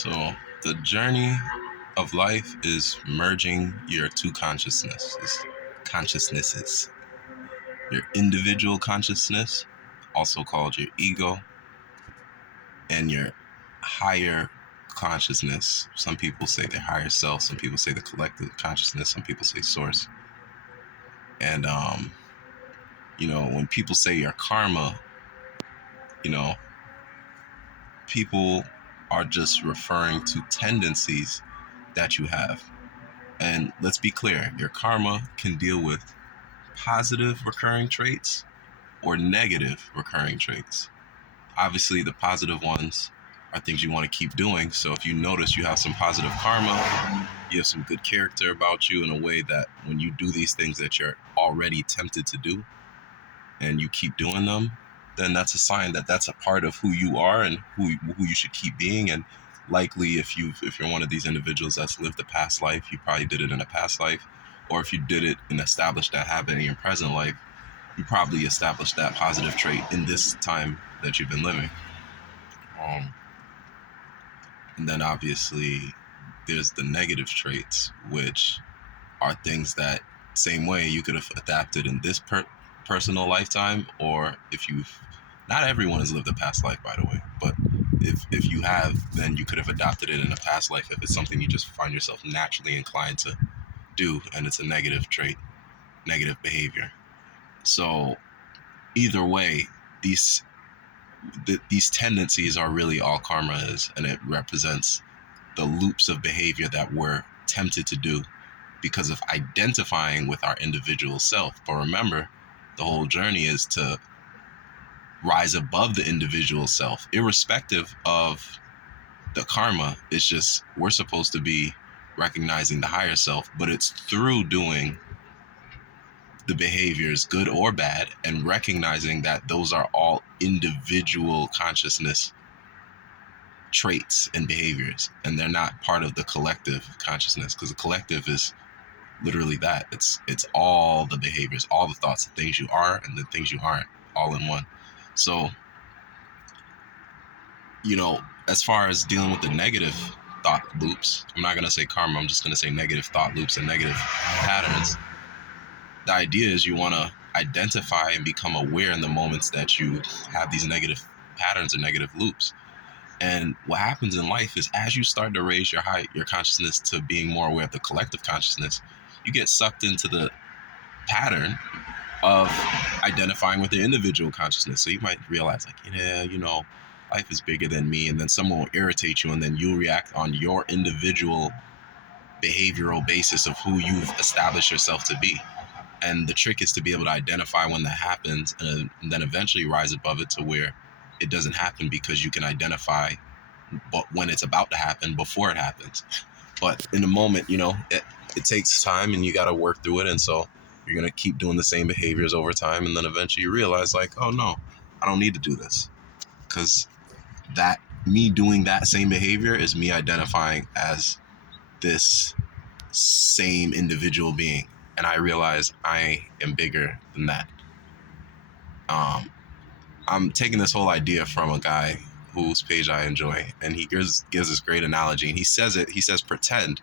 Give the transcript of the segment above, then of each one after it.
So the journey of life is merging your two consciousnesses. Your individual consciousness, also called your ego, and your higher consciousness. Some people say the higher self, some people say the collective consciousness, some people say source. And when people say your karma, you know, people are just referring to tendencies that you have. And let's be clear, your karma can deal with positive recurring traits or negative recurring traits. Obviously, the positive ones are things you want to keep doing. So if you notice you have some positive karma, you have some good character about you in a way that when you do these things that you're already tempted to do and you keep doing them, then that's a sign that that's a part of who you are and who you should keep being. And likely if you're one of these individuals that's lived a past life, you probably did it in a past life. Or if you did it and established that habit in your present life, you probably established that positive trait in this time that you've been living. And then obviously there's the negative traits, which are things that same way you could have adapted in this personal lifetime, or if you've, not everyone has lived a past life, by the way, but if you have, then you could have adopted it in a past life if it's something you just find yourself naturally inclined to do and it's a negative trait, negative behavior. So either way, these tendencies are really all karma is, and it represents the loops of behavior that we're tempted to do because of identifying with our individual self. But remember, the whole journey is to rise above the individual self, irrespective of the karma. It's just we're supposed to be recognizing the higher self, but it's through doing the behaviors, good or bad, and recognizing that those are all individual consciousness traits and behaviors, and they're not part of the collective consciousness, because the collective is literally that. It's all the behaviors, all the thoughts, the things you are and the things you aren't, all in one. So, as far as dealing with the negative thought loops, I'm not going to say karma, I'm just going to say negative thought loops and negative patterns. The idea is you want to identify and become aware in the moments that you have these negative patterns or negative loops. And what happens in life is as you start to raise your consciousness to being more aware of the collective consciousness, you get sucked into the pattern of identifying with the individual consciousness. So you might realize life is bigger than me, and then someone will irritate you, and then you'll react on your individual behavioral basis of who you've established yourself to be. And the trick is to be able to identify when that happens and then eventually rise above it to where it doesn't happen, because you can identify but when it's about to happen before it happens. But in the moment, it takes time and you got to work through it. And so you're going to keep doing the same behaviors over time. And then eventually you realize like, oh no, I don't need to do this, because that me doing that same behavior is me identifying as this same individual being. And I realize I am bigger than that. I'm taking this whole idea from a guy whose page I enjoy, and he gives this great analogy, and he says pretend,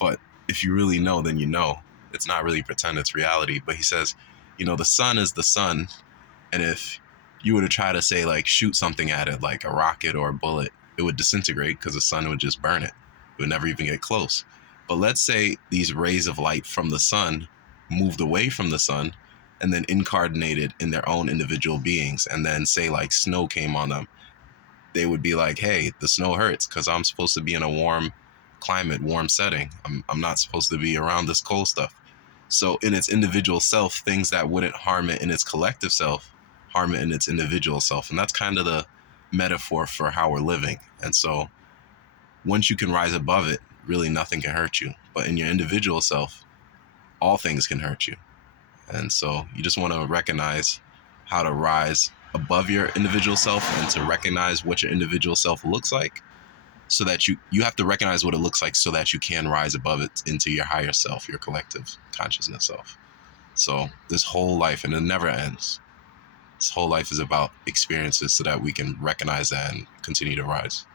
but if you really know, then it's not really pretend, it's reality. But he says, the sun is the sun, and if you were to try to say like shoot something at it like a rocket or a bullet, it would disintegrate because the sun would just burn it. It would never even get close. But let's say these rays of light from the sun moved away from the sun and then incarnated in their own individual beings, and then say like snow came on them, they would be like, hey, the snow hurts because I'm supposed to be in a warm climate, warm setting. I'm not supposed to be around this cold stuff. So in its individual self, things that wouldn't harm it in its collective self, harm it in its individual self. And that's kind of the metaphor for how we're living. And so once you can rise above it, really nothing can hurt you. But in your individual self, all things can hurt you. And so you just want to recognize how to rise above your individual self and to recognize what your individual self looks like, so that you have to recognize what it looks like so that you can rise above it into your higher self, your collective consciousness self. So this whole life, and it never ends, this whole life is about experiences so that we can recognize that and continue to rise.